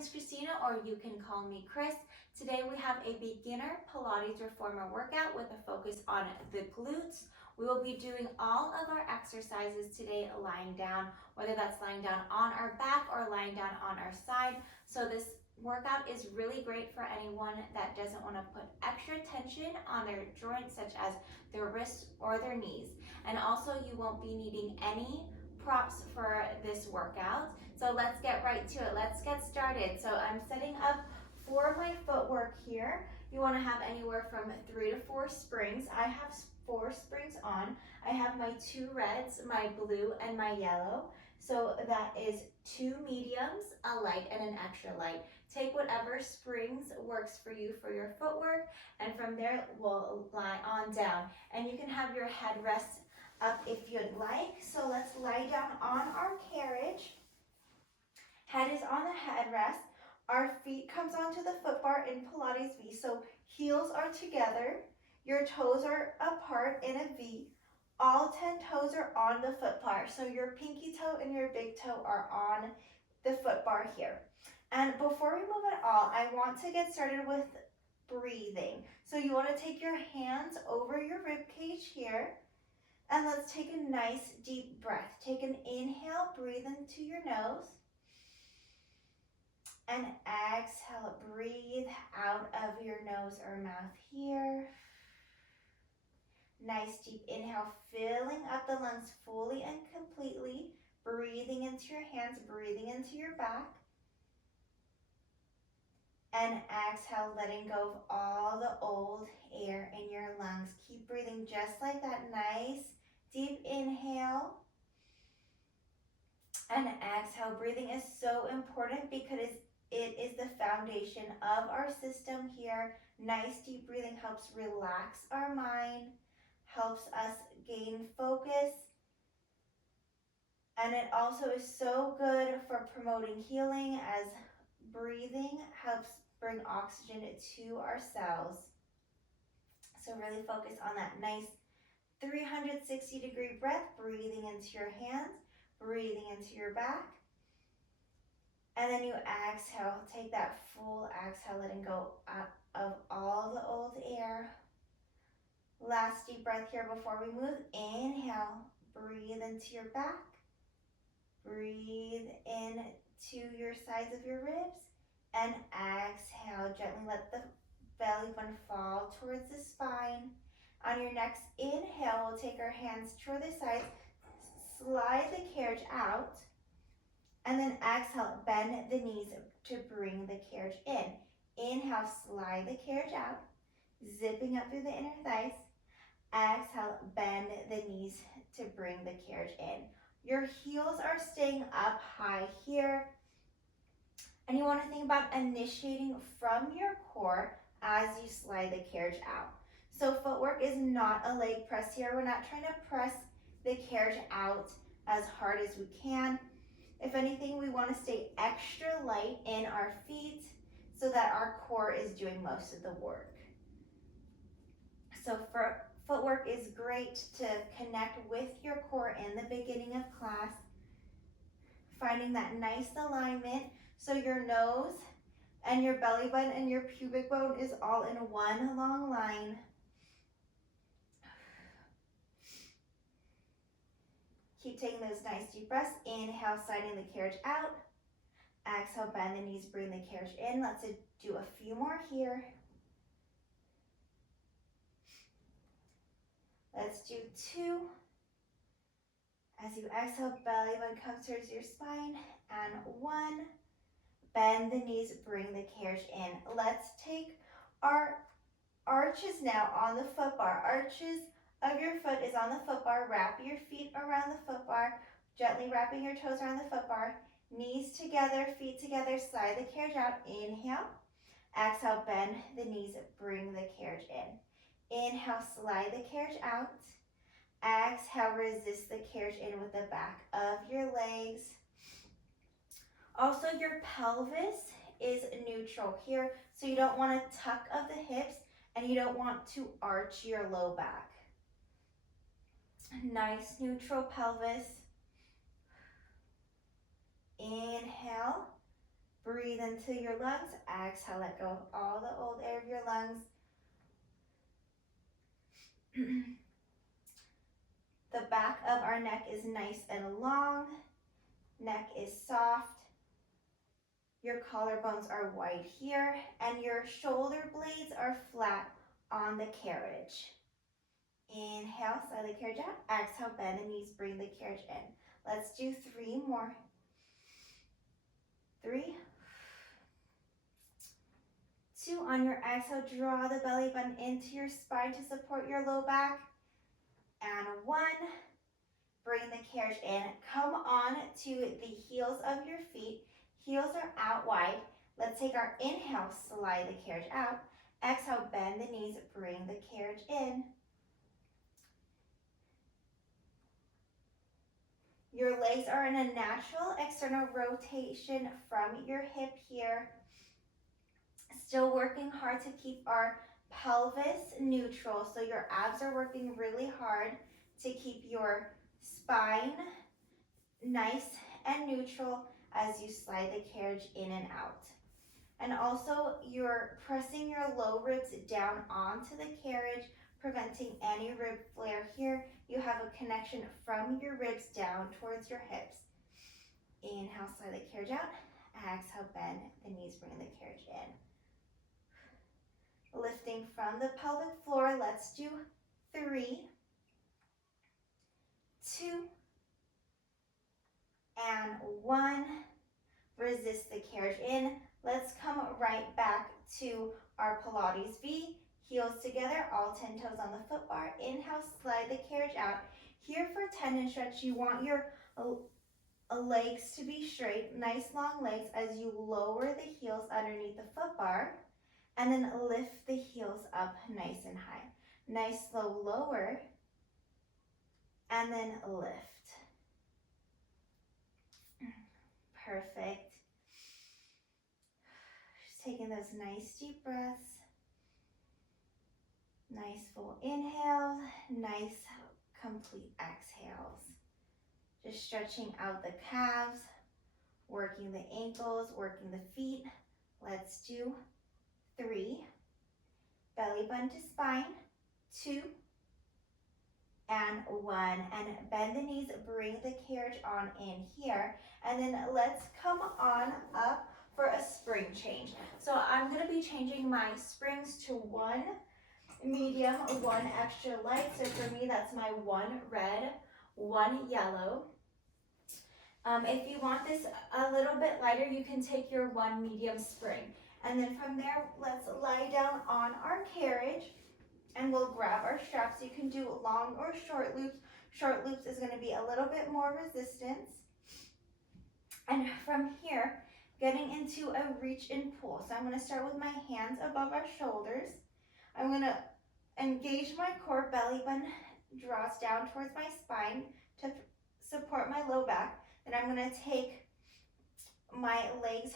is Christina, or you can call me Chris. Today we have a beginner Pilates reformer workout with a focus on the glutes. We will be doing all of our exercises today lying down, whether that's lying down on our back or lying down on our side. So this workout is really great for anyone that doesn't want to put extra tension on their joints, such as their wrists or their knees. And also you won't be needing any props for this workout. So let's get right to it. Let's get started. So I'm setting up for my footwork here. You want to have anywhere from 3 to 4 springs. I have 4 springs on. I have my 2 reds, my blue, and my yellow. So that is 2 mediums, a light, and an extra light. Take whatever springs works for you for your footwork, and from there we'll lie on down. And you can have your headrest up if you'd like. So let's lie down on our carriage. Head is on the headrest. Our feet comes onto the foot bar in Pilates V. So heels are together. Your toes are apart in a V. All 10 toes are on the foot bar. So your pinky toe and your big toe are on the foot bar here. And before we move at all, I want to get started with breathing. So you want to take your hands over your rib cage here. And let's take a nice deep breath. Take an inhale, breathe into your nose. And exhale, breathe out of your nose or mouth here. Nice deep inhale, filling up the lungs fully and completely. Breathing into your hands, breathing into your back. And exhale, letting go of all the old air in your lungs. Keep breathing just like that. Nice deep inhale. And exhale. Breathing is so important because it is the foundation of our system here. Nice deep breathing helps relax our mind, helps us gain focus. And it also is so good for promoting healing, as breathing helps bring oxygen to our cells. So really focus on that nice 360-degree breath, breathing into your hands, breathing into your back. And then you exhale, take that full exhale, letting go of all the old air. Last deep breath here before we move. Inhale, breathe into your back. Breathe into your sides of your ribs. And exhale, gently let the belly button fall towards the spine. On your next inhale, we'll take our hands toward the sides, slide the carriage out, and then exhale, bend the knees to bring the carriage in. Inhale, slide the carriage out, zipping up through the inner thighs. Exhale, bend the knees to bring the carriage in. Your heels are staying up high here. And you want to think about initiating from your core as you slide the carriage out. So footwork is not a leg press here. We're not trying to press the carriage out as hard as we can. If anything, we want to stay extra light in our feet so that our core is doing most of the work. So footwork is great to connect with your core in the beginning of class. Finding that nice alignment so your nose and your belly button and your pubic bone is all in one long line. Keep taking those nice deep breaths. Inhale, sliding the carriage out. Exhale, bend the knees, bring the carriage in. Let's do a few more here. Let's do 2. As you exhale, belly button comes towards your spine. And 1. Bend the knees, bring the carriage in. Let's take our arches now on the foot bar. Arches of your foot is on the foot bar. Wrap your feet around the foot bar, gently wrapping your toes around the foot bar. Knees together, feet together, slide the carriage out. Inhale. Exhale, bend the knees, bring the carriage in. Inhale, slide the carriage out. Exhale, resist the carriage in with the back of your legs. Also, your pelvis is neutral here, so you don't want to tuck of the hips and you don't want to arch your low back. Nice neutral pelvis. Inhale, Breathe into your lungs. Exhale, let go of all the old air of your lungs. The back of our neck is nice and long. Neck is soft. Your collarbones are wide here, and your shoulder blades are flat on the carriage. Inhale, slide the carriage out. Exhale, bend the knees, bring the carriage in. Let's do 3 more. 3, 2. On your exhale, draw the belly button into your spine to support your low back. And 1. Bring the carriage in. Come on to the heels of your feet. Heels are out wide. Let's take our inhale, slide the carriage out. Exhale, bend the knees, bring the carriage in. Your legs are in a natural external rotation from your hip here. Still working hard to keep our pelvis neutral, so your abs are working really hard to keep your spine nice and neutral as you slide the carriage in and out. And also you're pressing your low ribs down onto the carriage, preventing any rib flare here. You have a connection from your ribs down towards your hips. Inhale, slide the carriage out. Exhale, bend the knees, bring the carriage in. Lifting from the pelvic floor, let's do 3, 2, and 1. Resist the carriage in. Let's come right back to our Pilates V. Heels together, all 10 toes on the foot bar. Inhale, slide the carriage out. Here for tendon stretch, you want your legs to be straight, nice long legs as you lower the heels underneath the foot bar. And then lift the heels up nice and high. Nice slow lower, and then lift. Perfect. Just taking those nice deep breaths. Nice full inhales, nice complete exhales. Just stretching out the calves, working the ankles, working the feet. Let's do 3, belly button to spine, 2, and 1. And bend the knees, bring the carriage on in here. And then let's come on up for a spring change. So I'm going to be changing my springs to 1 medium, 1 extra light. So for me, that's my 1 red, 1 yellow. If you want this a little bit lighter, you can take your 1 medium spring. And then from there, let's lie down on our carriage and we'll grab our straps. You can do long or short loops. Short loops is going to be a little bit more resistance. And from here, getting into a reach and pull. So I'm going to start with my hands above our shoulders. I'm going to engage my core, belly button draws down towards my spine to support my low back. Then I'm going to take my legs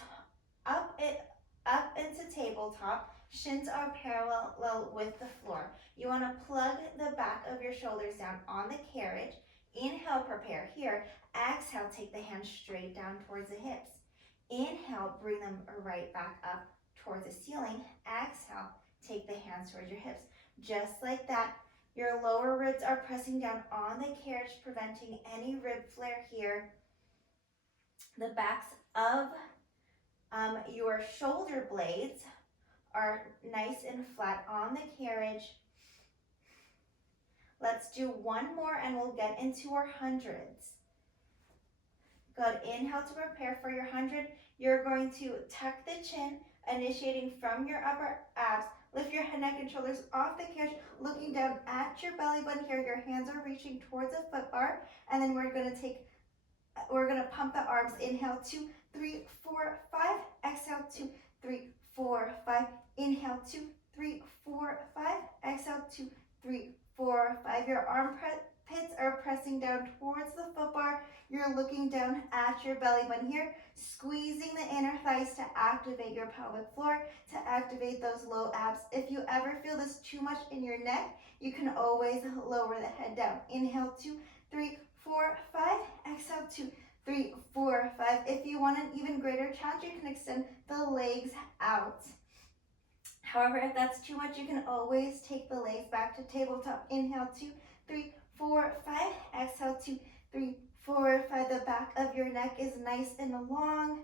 up into tabletop. Shins are parallel with the floor. You want to plug the back of your shoulders down on the carriage. Inhale, prepare here. Exhale, take the hands straight down towards the hips. Inhale, bring them right back up towards the ceiling. Exhale, take the hands towards your hips. Just like that, your lower ribs are pressing down on the carriage, preventing any rib flare here. The backs of your shoulder blades are nice and flat on the carriage. Let's do 1 more and we'll get into our hundreds. Good. Inhale to prepare for your 100. You're going to tuck the chin, initiating from your upper abs. Lift your neck and shoulders off the carriage, looking down at your belly button here. Your hands are reaching towards the foot bar. And then we're going to pump the arms. Inhale, 2, 3, 4, 5. Exhale, 2, 3, 4, 5. Inhale, 2, 3, 4, 5. Exhale, 2, 3, 4, 5. Your arm pits are pressing down towards the foot bar. You're looking down at your belly button here, squeezing the inner thighs to activate your pelvic floor, to activate those low abs. If you ever feel this too much in your neck, you can always lower the head down. Inhale, 2, 3, 4, 5. Exhale, 2, 3, 4, 5. If you want an even greater challenge, you can extend the legs out. However, if that's too much, you can always take the legs back to tabletop. Inhale, 2, 3, 4, 5. Exhale, 2, 3, 4, 5. The back of your neck is nice and long.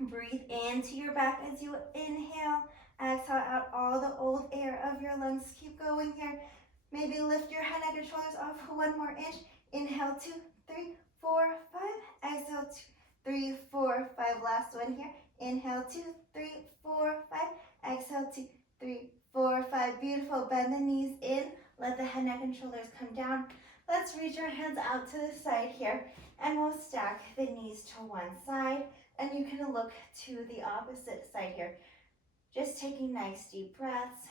Breathe into your back as you inhale. Exhale out all the old air of your lungs. Keep going here. Maybe lift your head, neck, and shoulders off 1 more inch. Inhale, 2, 3, 4, 5. Exhale, 2, 3, 4, 5. Last one here. Inhale, 2, 3, 4, 5. Exhale, 2, 3, 4, 5. Beautiful. Bend the knees in. Let the head, neck, and shoulders come down. Let's reach our hands out to the side here, and we'll stack the knees to one side, and you can look to the opposite side here. Just taking nice deep breaths.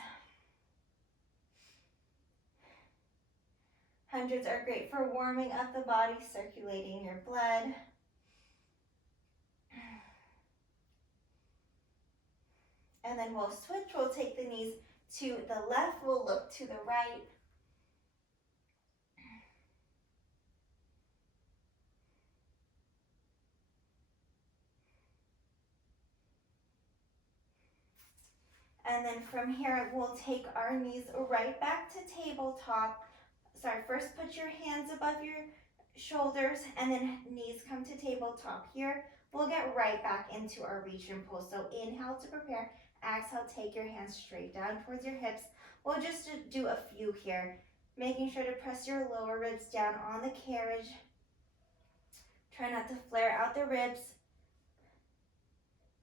Hundreds are great for warming up the body, circulating your blood. And then we'll switch. We'll take the knees to the left. We'll look to the right. And then from here, we'll take our knees right back to tabletop. Sorry, first put your hands above your shoulders and then knees come to tabletop here. We'll get right back into our reach and pull. So inhale to prepare. Exhale, take your hands straight down towards your hips. We'll just do a few here, making sure to press your lower ribs down on the carriage. Try not to flare out the ribs.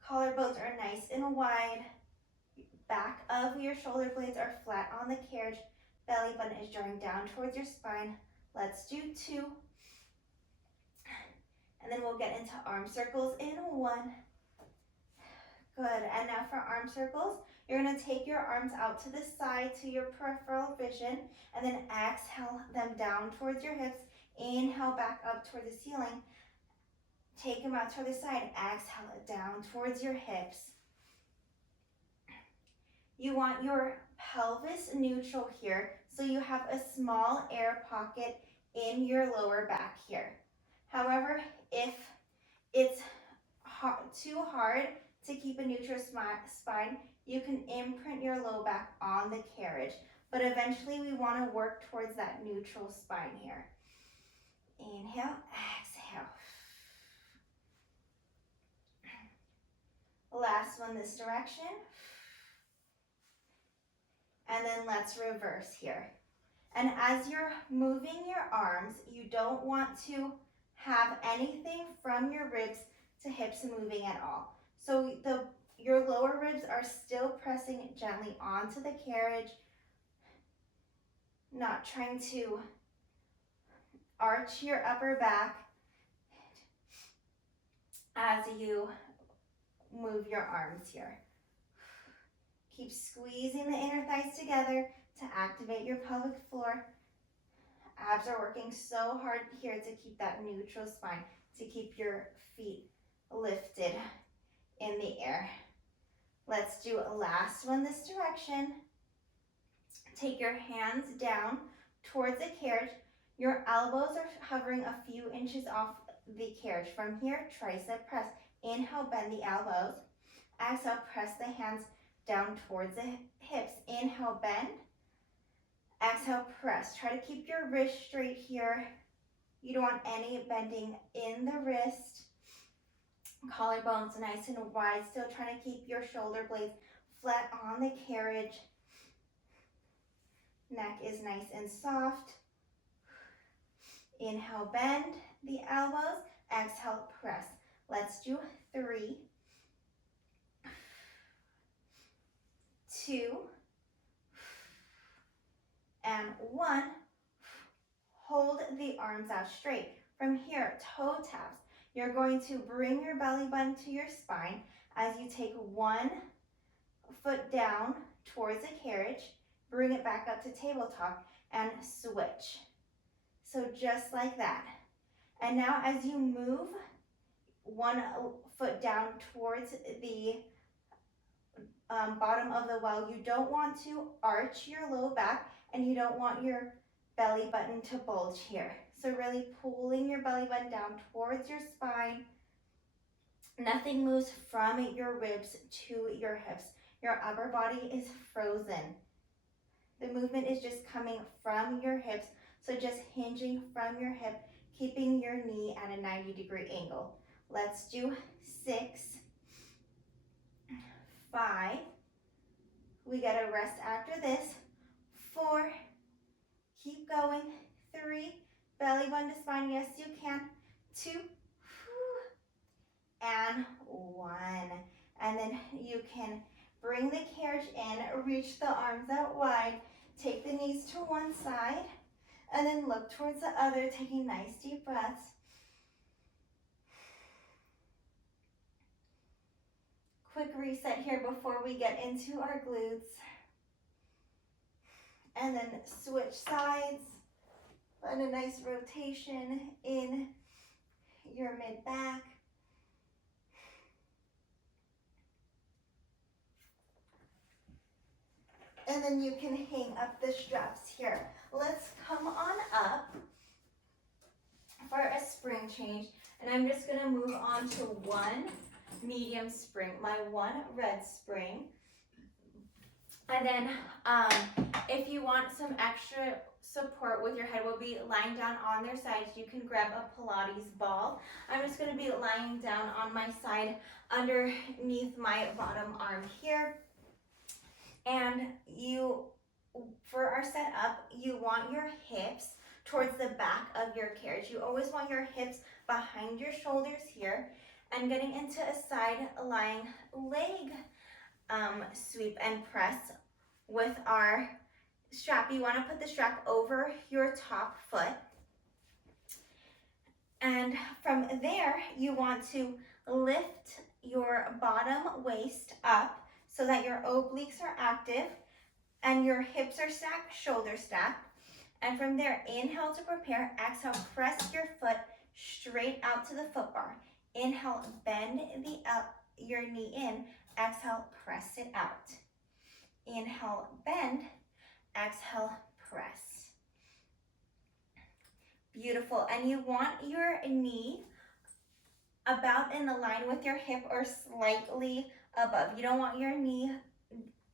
Collarbones are nice and wide. Back of your shoulder blades are flat on the carriage. Belly button is drawing down towards your spine. Let's do 2. And then we'll get into arm circles in 1. Good. And now for arm circles, you're going to take your arms out to the side to your peripheral vision, and then exhale them down towards your hips. Inhale back up toward the ceiling. Take them out to the side. Exhale it down towards your hips. You want your pelvis neutral here, so you have a small air pocket in your lower back here. However, if it's too hard to keep a neutral spine, you can imprint your low back on the carriage. But eventually we want to work towards that neutral spine here. Inhale, exhale. Last one this direction. And then let's reverse here. And as you're moving your arms, you don't want to have anything from your ribs to hips moving at all. So your lower ribs are still pressing gently onto the carriage, not trying to arch your upper back as you move your arms here. Keep squeezing the inner thighs together to activate your pelvic floor. Abs are working so hard here to keep that neutral spine, to keep your feet lifted in the air. Let's do a last one this direction. Take your hands down towards the carriage. Your elbows are hovering a few inches off the carriage. From here, tricep press. Inhale, bend the elbows. Exhale, press the hands down towards the hips. Inhale, bend. Exhale, press. Try to keep your wrist straight here. You don't want any bending in the wrist. Collarbones nice and wide. Still trying to keep your shoulder blades flat on the carriage. Neck is nice and soft. Inhale, bend the elbows. Exhale, press. Let's do 3, 2, and 1. Hold the arms out straight. From here, toe taps. You're going to bring your belly button to your spine as you take one foot down towards the carriage, bring it back up to tabletop, and switch. So just like that. And now as you move one foot down towards the bottom of the well, you don't want to arch your low back, and you don't want your belly button to bulge here. So really pulling your belly button down towards your spine. Nothing moves from your ribs to your hips. Your upper body is frozen. The movement is just coming from your hips, so just hinging from your hip, keeping your knee at a 90-degree angle. Let's do 6, 5. We get a rest after this. 4, keep going. 3, belly button to spine, yes you can. 2, and 1. And then you can bring the carriage in, reach the arms out wide, take the knees to one side, and then look towards the other, taking nice deep breaths. Quick reset here before we get into our glutes. And then switch sides. Find a nice rotation in your mid-back. And then you can hang up the straps here. Let's come on up for a spring change. And I'm just gonna move on to one medium spring, my one red spring. And then if you want some extra support with your head, we'll be lying down on their sides. You can grab a Pilates ball. I'm just gonna be lying down on my side underneath my bottom arm here. And for our setup, you want your hips towards the back of your carriage. You always want your hips behind your shoulders here, and getting into a side lying leg sweep and press with our strap. You want to put the strap over your top foot. And from there, you want to lift your bottom waist up so that your obliques are active and your hips are stacked, shoulders stacked. And from there, inhale to prepare. Exhale, press your foot straight out to the foot bar. Inhale, bend your knee in. Exhale, press it out. Inhale, bend. Exhale, press. Beautiful. And you want your knee about in line with your hip or slightly above. You don't want your knee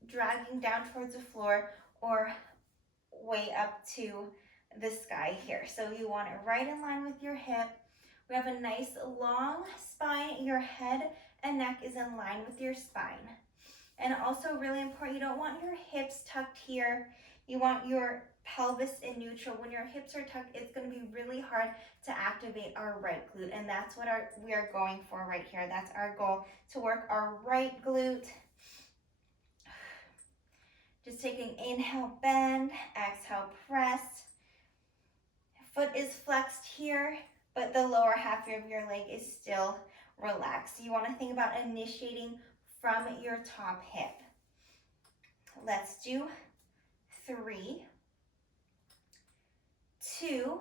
dragging down towards the floor or way up to the sky here. So you want it right in line with your hip. We have a nice long spine. Your head and neck is in line with your spine. And also really important, you don't want your hips tucked here. You want your pelvis in neutral. When your hips are tucked, it's going to be really hard to activate our right glute. And that's what we are going for right here. That's our goal, to work our right glute. Just taking inhale, bend, exhale, press. Foot is flexed here, but the lower half of your leg is still relaxed. You want to think about initiating from your top hip. Let's do 3, 2,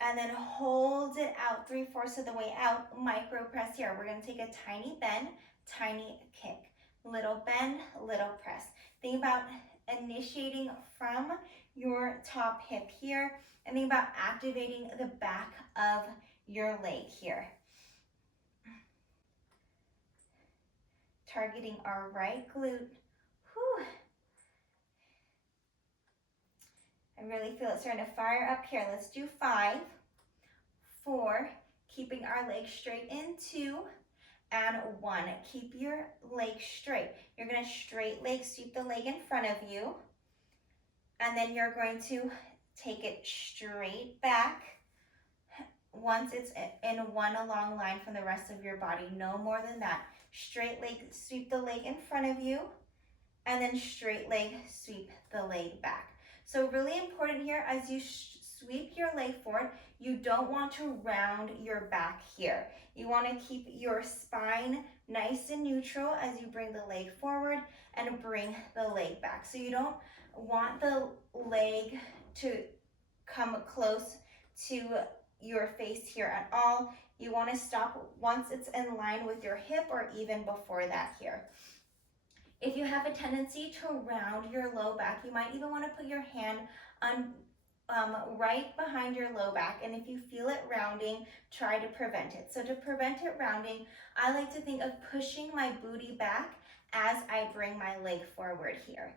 and then hold it out 3/4 of the way out. Micro press here. We're going to take a tiny bend, tiny kick. Little bend, little press. Think about initiating from your top hip here, and think about activating the back of your leg here. Targeting our right glute. Whew. I really feel it starting to fire up here. Let's do 5, 4, keeping our legs straight in, 2, and 1. Keep your leg straight. You're going to straight leg sweep the leg in front of you, and then you're going to take it straight back once it's in one long line from the rest of your body. No more than that. Straight leg, sweep the leg in front of you, and then straight leg, sweep the leg back. So really important here, as you sweep your leg forward, you don't want to round your back here. You want to keep your spine nice and neutral as you bring the leg forward and bring the leg back. So you don't want the leg to come close to your face here at all. You want to stop once it's in line with your hip or even before that here. If you have a tendency to round your low back, you might even want to put your hand right behind your low back, and if you feel it rounding, try to prevent it. So to prevent it rounding, I like to think of pushing my booty back as I bring my leg forward here.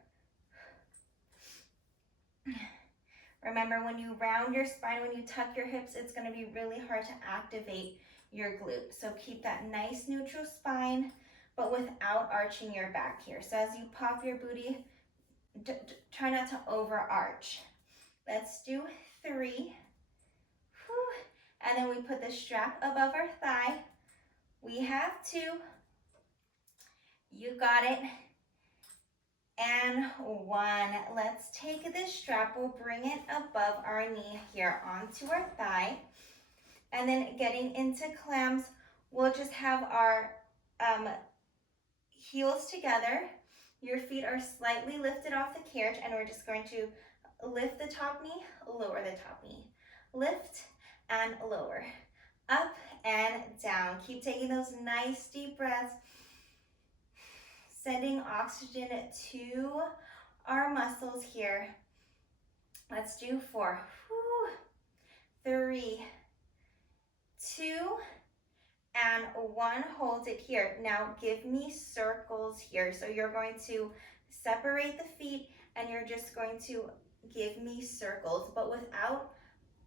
Remember, when you round your spine, when you tuck your hips, it's going to be really hard to activate your glute. So keep that nice neutral spine, but without arching your back here. So as you pop your booty, try not to overarch. Let's do 3. Whew. And then we put the strap above our thigh. We have 2. You got it. And 1. Let's take this strap, we'll bring it above our knee here onto our thigh. And then getting into clams, we'll just have our heels together. Your feet are slightly lifted off the carriage, and we're just going to lift the top knee, lower the top knee. Lift and lower. Up and down. Keep taking those nice deep breaths. Sending oxygen to our muscles here. Let's do 4. 3, 2, and 1. Hold it here. Now give me circles here. So you're going to separate the feet and you're just going to give me circles, but without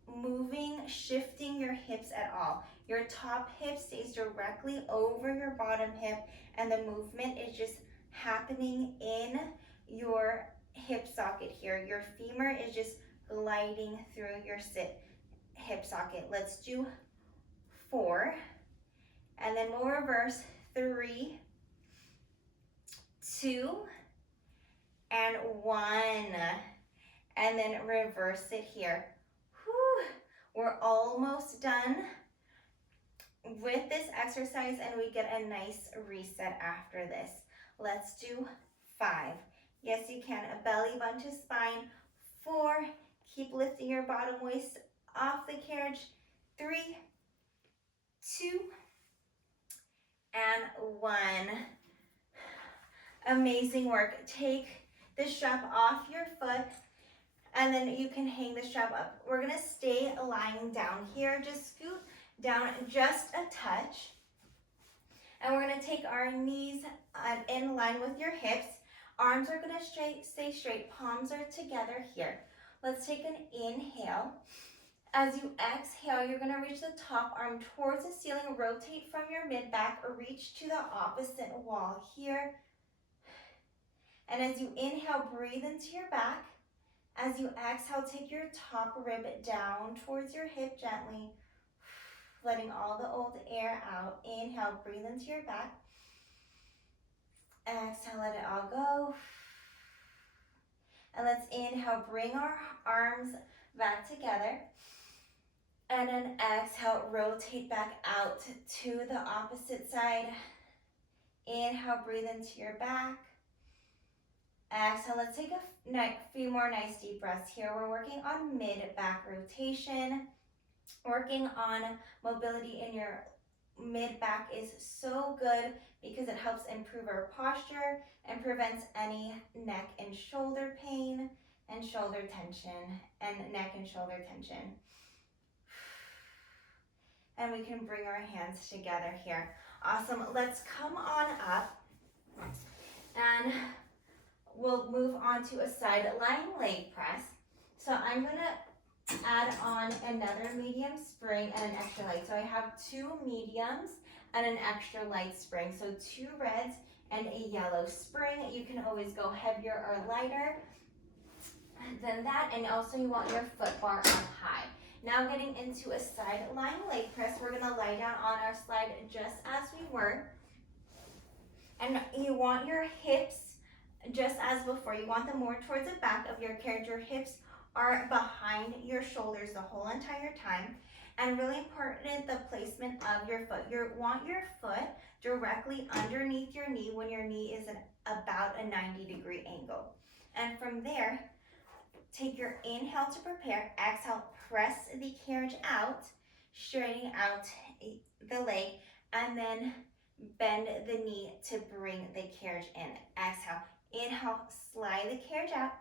moving, shifting your hips at all. Your top hip stays directly over your bottom hip, and the movement is just happening in your hip socket here. Your femur is just gliding through your hip socket. Let's do 4, and then we'll reverse. 3, 2, and 1, and then reverse it here. Whew. We're almost done with this exercise, and we get a nice reset after this. Let's do 5. Yes, you can. A belly button to spine. 4. Keep lifting your bottom waist off the carriage. 3, 2, and 1. Amazing work. Take the strap off your foot, and then you can hang the strap up. We're gonna stay lying down here. Just scoot down just a touch. And we're gonna take our knees in line with your hips. Arms are gonna stay straight. Palms are together here. Let's take an inhale. As you exhale, you're gonna reach the top arm towards the ceiling. Rotate from your mid-back or reach to the opposite wall here. And as you inhale, breathe into your back. As you exhale, take your top rib down towards your hip gently, letting all the old air out. Inhale, breathe into your back. Exhale, let it all go. And let's inhale, bring our arms back together. And then exhale, rotate back out to the opposite side. Inhale, breathe into your back. Exhale, let's take a few more nice deep breaths here. We're working on mid-back rotation. Working on mobility in your mid-back is so good because it helps improve our posture and prevents any neck and shoulder pain and shoulder tension and neck and shoulder tension. And we can bring our hands together here. Awesome. Let's come on up and we'll move on to a side lying leg press. So I'm gonna add on another medium spring and an extra light. So I have 2 mediums and an extra light spring. So 2 reds and a yellow spring. You can always go heavier or lighter than that. And also you want your foot bar on high. Now getting into a side lying leg press, we're gonna lie down on our slide just as we were. And you want your hips just as before. You want them more towards the back of your carriage. Your hips are behind your shoulders the whole entire time. And really important, the placement of your foot. You want your foot directly underneath your knee when your knee is at about a 90-degree angle. And from there, take your inhale to prepare. Exhale, press the carriage out, straightening out the leg, and then bend the knee to bring the carriage in. Exhale, inhale, slide the carriage out.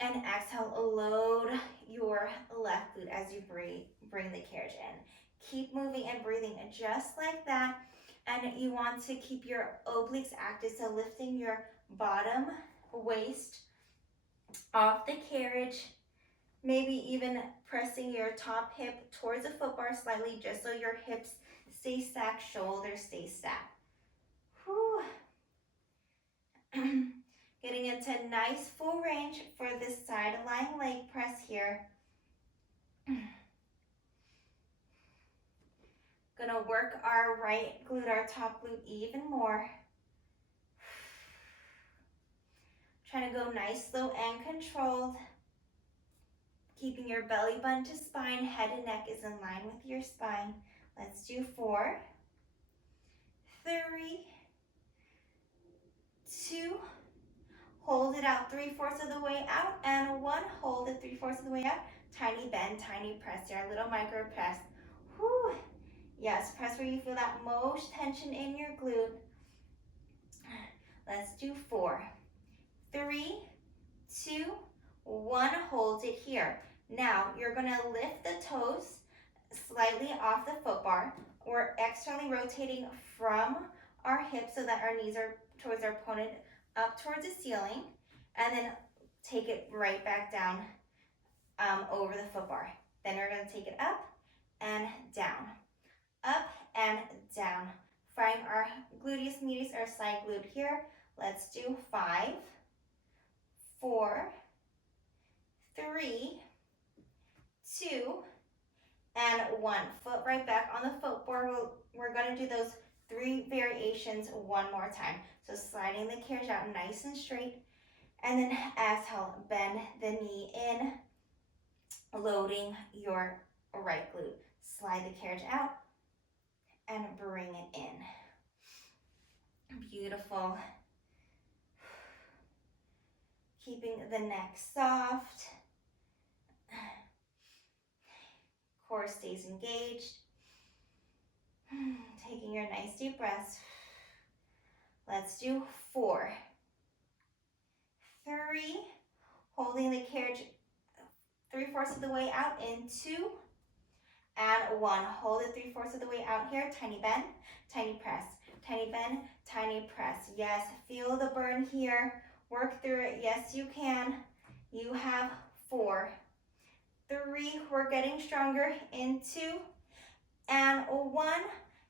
And exhale, load your left glute as you bring the carriage in. Keep moving and breathing just like that. And you want to keep your obliques active, so lifting your bottom waist off the carriage, maybe even pressing your top hip towards the foot bar slightly just so your hips stay stacked, shoulders stay stacked. Whew. Getting into nice full range for this side lying leg press here. Gonna work our right glute, our top glute even more. Trying to go nice, slow, and controlled. Keeping your belly button to spine, head and neck is in line with your spine. Let's do 4, 3, 2, hold it out 3/4 of the way out, and 1, hold it 3/4 of the way out. Tiny bend, tiny press here, a little micro press. Whew. Yes, press where you feel that most tension in your glute. Let's do 4, 3, 2, 1, hold it here. Now, you're gonna lift the toes slightly off the foot bar. We're externally rotating from our hips so that our knees are towards our opponent, up towards the ceiling, and then take it right back down over the foot bar. Then we're gonna take it up and down, up and down. Find our gluteus medius, our side glute here. Let's do 5, 4, 3, 2, and 1. Foot right back on the foot bar. We're going to do those 3 variations one more time. So sliding the carriage out nice and straight. And then exhale, bend the knee in, loading your right glute. Slide the carriage out and bring it in. Beautiful. Keeping the neck soft. Core stays engaged. Taking your nice deep breaths. Let's do 4, 3, holding the carriage 3/4 of the way out in 2, and 1. Hold it 3/4 of the way out here. Tiny bend, tiny press, tiny bend, tiny press. Yes, feel the burn here. Work through it. Yes, you can. You have 4, 3. We're getting stronger in 2, and 1.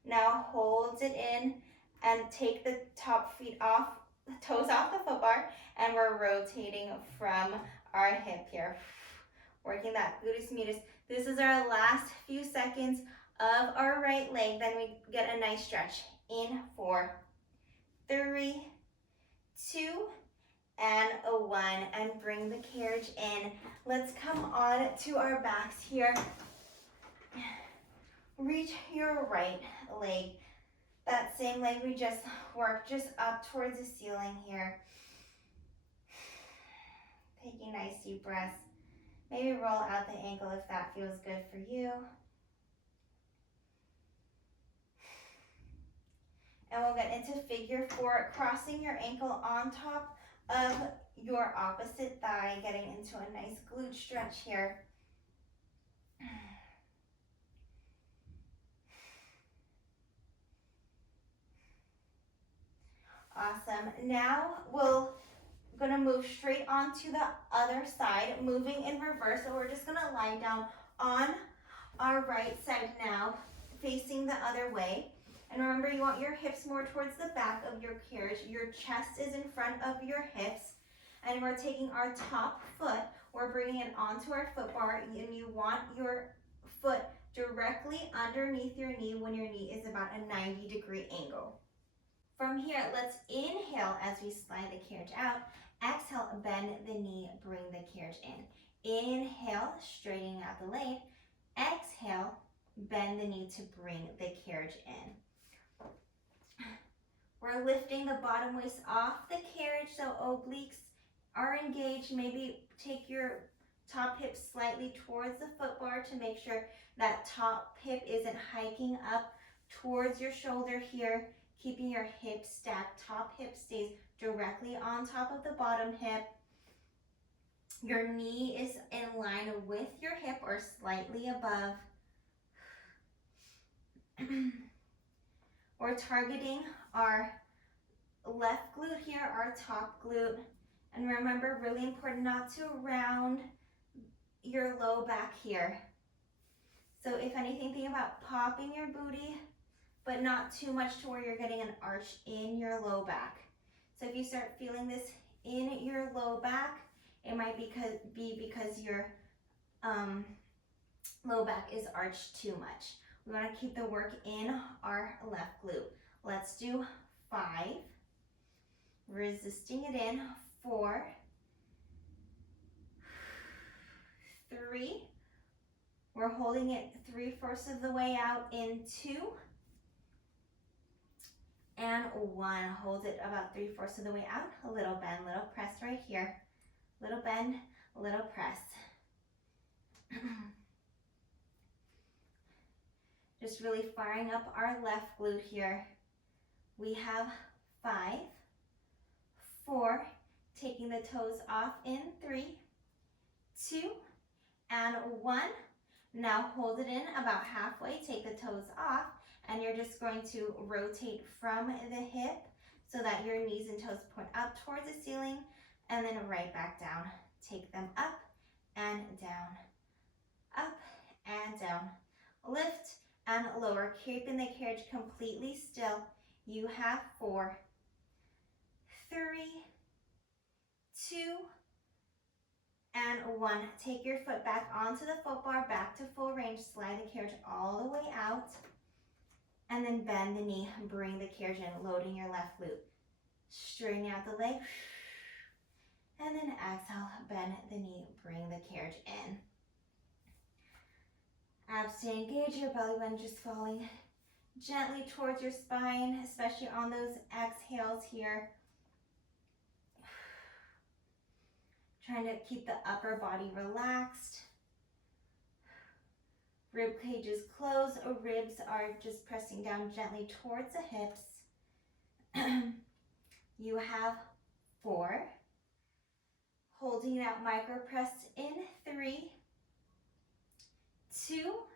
Now hold it in and take the top feet off, toes off the foot bar, and we're rotating from our hip here. Working that gluteus medius. This is our last few seconds of our right leg. Then we get a nice stretch. In 4, 3, 2, and 1. And bring the carriage in. Let's come on to our backs here. Reach your right leg. That same leg we just worked, just up towards the ceiling here. Taking nice deep breaths. Maybe roll out the ankle if that feels good for you. And we'll get into figure 4, crossing your ankle on top of your opposite thigh, getting into a nice glute stretch here. Awesome. Now we're gonna move straight onto the other side, moving in reverse. So we're just gonna lie down on our right side now, facing the other way. And remember, you want your hips more towards the back of your carriage. Your chest is in front of your hips. And we're taking our top foot, we're bringing it onto our foot bar, and you want your foot directly underneath your knee when your knee is about a 90-degree angle. From here, let's inhale as we slide the carriage out. Exhale, bend the knee, bring the carriage in. Inhale, straightening out the leg. Exhale, bend the knee to bring the carriage in. We're lifting the bottom waist off the carriage so obliques are engaged. Maybe take your top hip slightly towards the foot bar to make sure that top hip isn't hiking up towards your shoulder here. Keeping your hips stacked, top hip stays directly on top of the bottom hip. Your knee is in line with your hip or slightly above. We're targeting our left glute here, our top glute. And remember, really important not to round your low back here. So if anything, think about popping your booty, but not too much to where you're getting an arch in your low back. So if you start feeling this in your low back, it might be because your low back is arched too much. We want to keep the work in our left glute. Let's do 5. Resisting it in. 4, 3. We're holding it 3/4 of the way out in 2. And 1. Hold it about 3/4 of the way out. A little bend, little press right here. Little bend, little press. Just really firing up our left glute here. We have 5, 4, taking the toes off in 3, 2, and 1. Now hold it in about halfway, take the toes off, and you're just going to rotate from the hip so that your knees and toes point up towards the ceiling, and then right back down. Take them up and down, up and down. Lift and lower, keeping the carriage completely still. You have 4, 3, 2, and 1. Take your foot back onto the foot bar, back to full range. Slide the carriage all the way out. And then bend the knee, bring the carriage in, loading your left glute. Straighten out the leg. And then exhale, bend the knee, bring the carriage in. Abs to engage, your belly button just falling gently towards your spine, especially on those exhales here. Trying to keep the upper body relaxed. Rib cage is closed. Ribs are just pressing down gently towards the hips. You have 4. Holding out, micro press in 3, 2,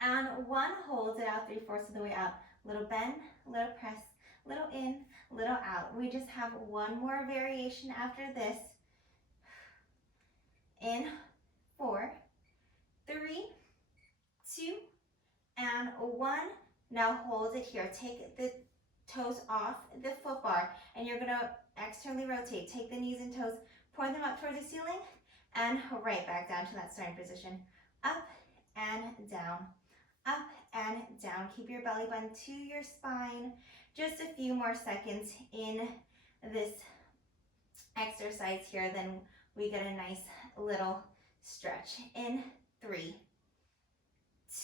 and 1. Hold it out 3/4 of the way out. Little bend, little press, little in, little out. We just have one more variation after this. In 4, 3, 2, and 1. Now hold it here. Take the toes off the foot bar, and you're gonna externally rotate. Take the knees and toes, point them up towards the ceiling, and right back down to that starting position. Up and down, up and down. Keep your belly button to your spine. Just a few more seconds in this exercise here, then we get a nice little stretch. In 3,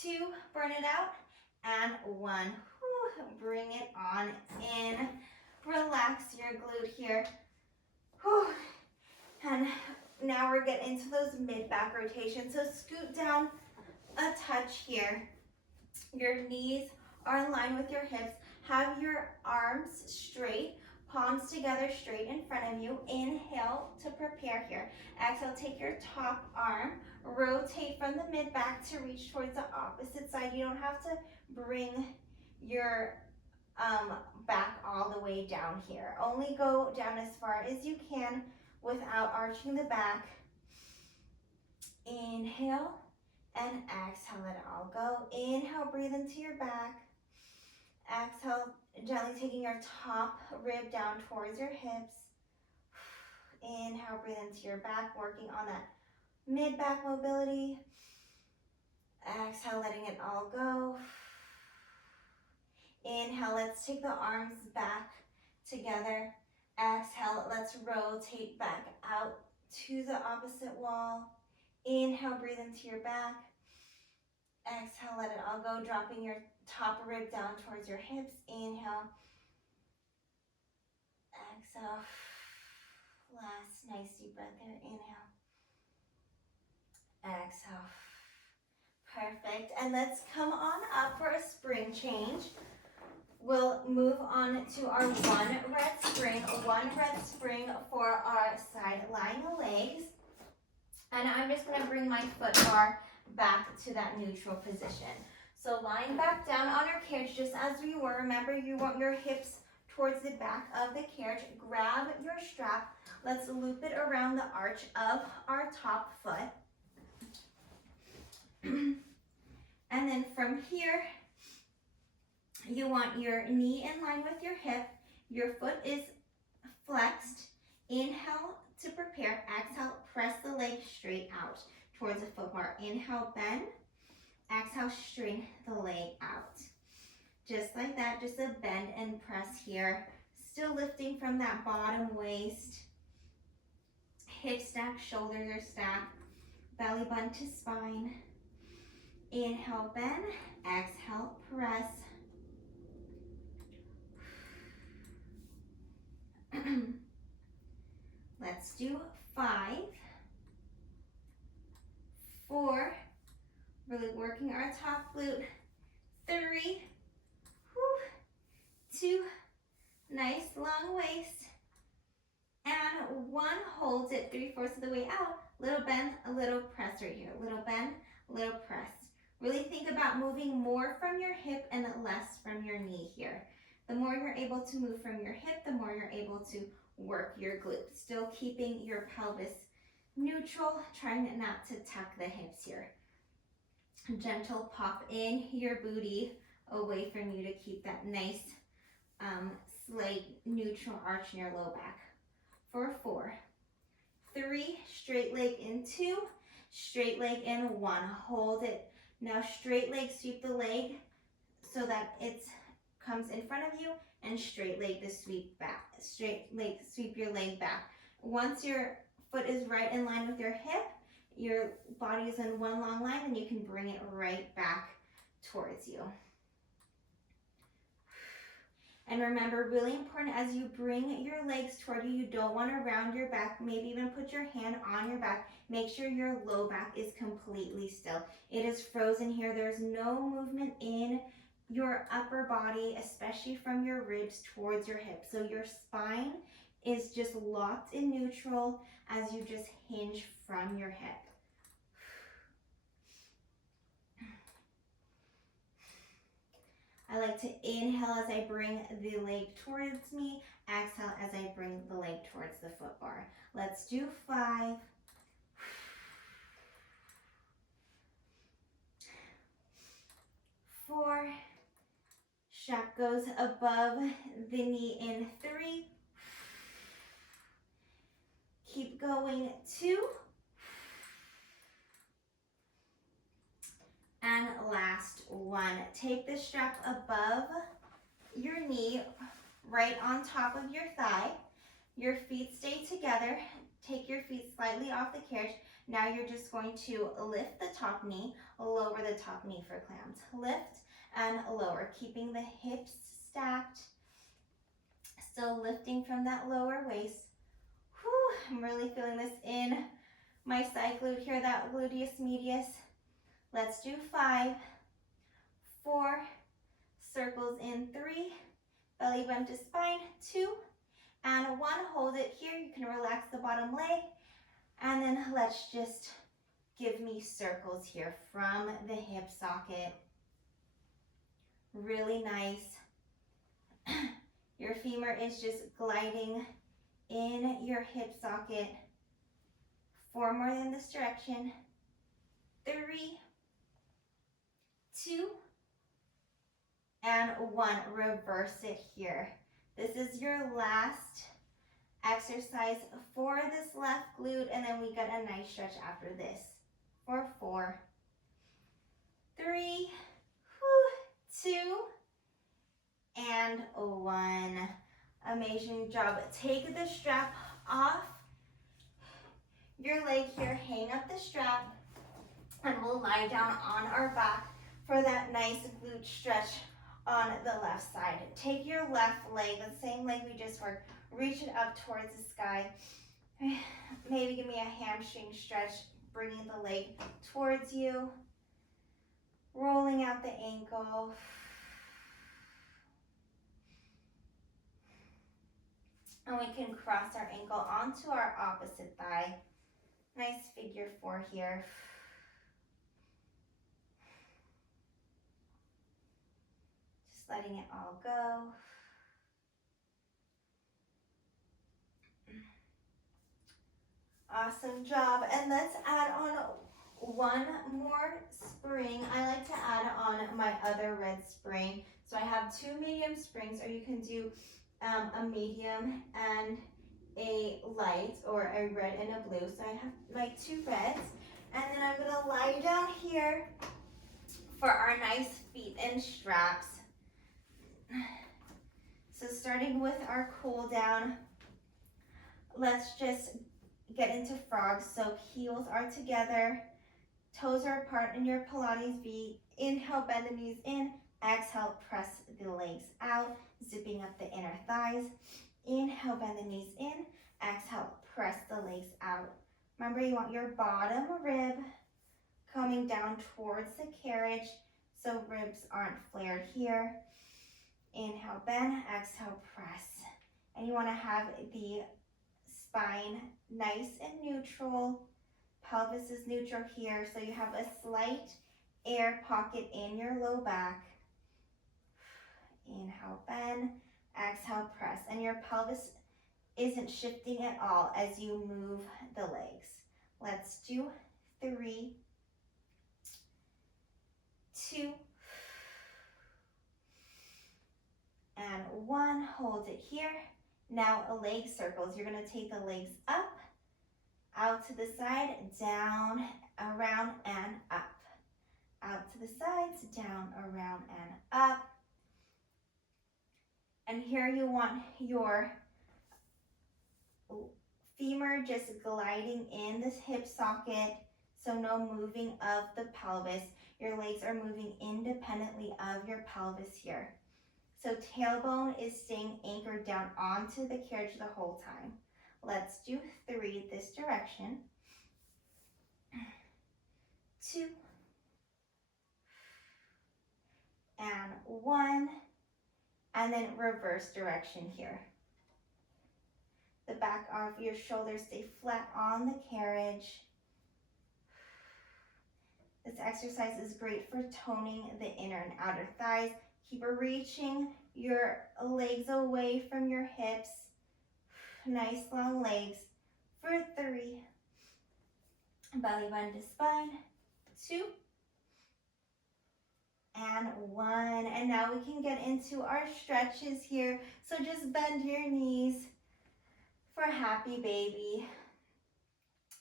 2, burn it out, and 1. Whew, bring it on in. Relax your glute here. Whew. And now we're getting into those mid-back rotations. So scoot down a touch here. Your knees are in line with your hips. Have your arms straight, palms together straight in front of you. Inhale to prepare here. Exhale, take your top arm, rotate from the mid-back to reach towards the opposite side. You don't have to bring your back all the way down here. Only go down as far as you can without arching the back. Inhale and exhale, let it all go. Inhale, breathe into your back. Exhale, gently taking your top rib down towards your hips. Inhale, breathe into your back, working on that mid-back mobility. Exhale, letting it all go. Inhale, let's take the arms back together. Exhale, let's rotate back out to the opposite wall. Inhale, breathe into your back. Exhale, let it all go, dropping your top rib down towards your hips. Inhale. Exhale. Last nice deep breath there. Inhale. Exhale. Perfect. And let's come on up for a spring change. We'll move on to our 1 red spring. 1 red spring for our side lying legs. And I'm just gonna bring my foot bar back to that neutral position. So lying back down on our carriage just as we were. Remember, you want your hips towards the back of the carriage. Grab your strap. Let's loop it around the arch of our top foot. And then from here, you want your knee in line with your hip. Your foot is flexed. Inhale to prepare. Exhale, press the leg straight out towards the foot bar. Inhale, bend. Exhale, straighten the leg out. Just like that, just a bend and press here. Still lifting from that bottom waist. Hips stacked, shoulders are stacked. Belly button to spine. Inhale, bend. Exhale, press. Let's do 5, 4, really working our top glute. 3, 2, nice long waist. And 1, holds it 3/4 of the way out. Little bend, a little press right here. Little bend, little press. Really think about moving more from your hip and less from your knee here. The more you're able to move from your hip, the more you're able to work your glutes. Still keeping your pelvis neutral, trying not to tuck the hips here. Gentle pop in your booty away from you to keep that nice slight neutral arch in your low back. For 4, 3, straight leg in 2, straight leg in 1. Hold it. Now straight leg, sweep the leg so that it comes in front of you, and straight leg to sweep back. Straight leg, sweep your leg back. Once your foot is right in line with your hip, your body is in one long line, and you can bring it right back towards you. And remember, really important, as you bring your legs toward you, you don't want to round your back, maybe even put your hand on your back. Make sure your low back is completely still. It is frozen here. There's no movement in your upper body, especially from your ribs towards your hips. So your spine is just locked in neutral as you just hinge from your hip. I like to inhale as I bring the leg towards me, exhale as I bring the leg towards the foot bar. Let's do 5, 4, strap goes above the knee in 3, keep going 2, and last 1. Take the strap above your knee, right on top of your thigh. Your feet stay together. Take your feet slightly off the carriage. Now you're just going to lift the top knee, lower the top knee for clams. Lift and lower, keeping the hips stacked. Still lifting from that lower waist. Whew, I'm really feeling this in my side glute here, that gluteus medius. Let's do 5, 4, circles in 3, belly button to spine, 2, and 1. Hold it here. You can relax the bottom leg. And then let's just give me circles here from the hip socket. Really nice. Your femur is just gliding in your hip socket. 4 more in this direction. 3, 2, and 1. Reverse it here. This is your last exercise for this left glute, and then we get a nice stretch after this. For 4, 3, 2, and 1. Amazing job. Take the strap off your leg here, hang up the strap, and we'll lie down on our back for that nice glute stretch on the left side. Take your left leg, the same leg we just worked, reach it up towards the sky. Maybe give me a hamstring stretch, bringing the leg towards you, rolling out the ankle. And we can cross our ankle onto our opposite thigh. Nice figure 4 here. Just letting it all go. Awesome job. And let's add on one more spring. I like to add on my other red spring. So I have 2 medium springs, or you can do a medium and a light, or a red and a blue. So I have my 2 reds. And then I'm gonna lie down here for our nice feet and straps. So starting with our cool down, let's just get into frogs. So heels are together, toes are apart in your Pilates V. Inhale, bend the knees in. Exhale, press the legs out, zipping up the inner thighs. Inhale, bend the knees in. Exhale, press the legs out. Remember, you want your bottom rib coming down towards the carriage so ribs aren't flared here. Inhale, bend. Exhale, press. And you want to have the spine nice and neutral. Pelvis is neutral here, so you have a slight air pocket in your low back. Inhale, bend. Exhale, press. And your pelvis isn't shifting at all as you move the legs. Let's do 3, 2, and 1. Hold it here. Now a leg circles. You're going to take the legs up, out to the side, down, around, and up. Out to the sides, down, around, and up. And here you want your femur just gliding in this hip socket, so no moving of the pelvis. Your legs are moving independently of your pelvis here. So tailbone is staying anchored down onto the carriage the whole time. Let's do 3 this direction. 2, and 1, and then reverse direction here. The back of your shoulders stay flat on the carriage. This exercise is great for toning the inner and outer thighs. Keep reaching your legs away from your hips. Nice long legs for 3. Belly button to spine. 2, and 1. And now we can get into our stretches here. So just bend your knees for happy baby.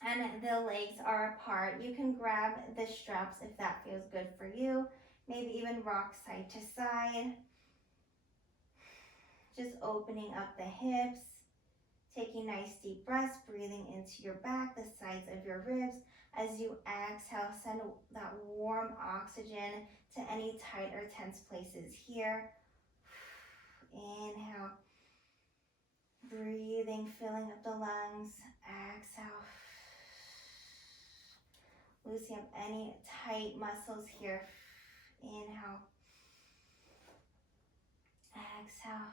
And the legs are apart. You can grab the straps if that feels good for you. Maybe even rock side to side. Just opening up the hips. Taking nice deep breaths, breathing into your back, the sides of your ribs. As you exhale, send that warm oxygen to any tight or tense places here. Inhale. Breathing, filling up the lungs. Exhale. Loosening up any tight muscles here. Inhale. Exhale.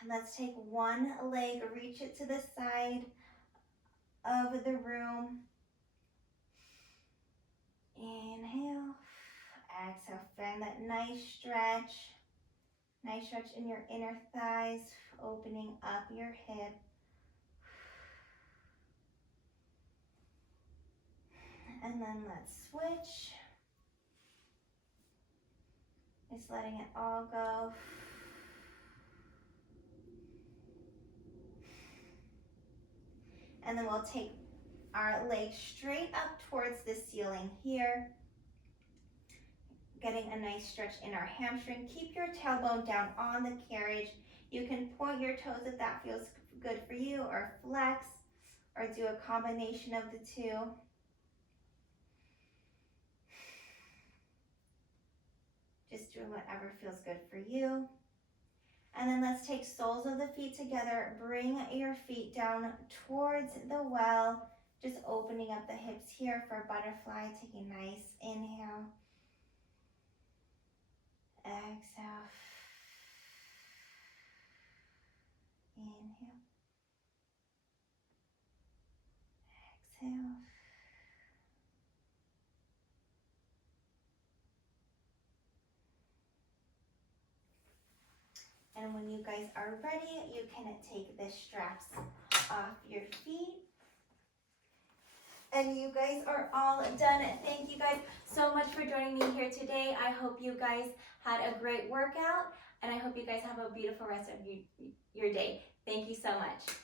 And let's take one leg, reach it to the side of the room. Inhale. Exhale. Find that nice stretch. Nice stretch in your inner thighs, opening up your hip. And then let's switch. Just letting it all go. And then we'll take our legs straight up towards the ceiling here. Getting a nice stretch in our hamstring. Keep your tailbone down on the carriage. You can point your toes if that feels good for you, or flex, or do a combination of the 2. Just doing whatever feels good for you. And then let's take soles of the feet together. Bring your feet down towards the well. Just opening up the hips here for butterfly. Take a nice inhale. Exhale. Inhale. Exhale. And when you guys are ready, you can take the straps off your feet. And you guys are all done. Thank you guys so much for joining me here today. I hope you guys had a great workout, and I hope you guys have a beautiful rest of your day. Thank you so much.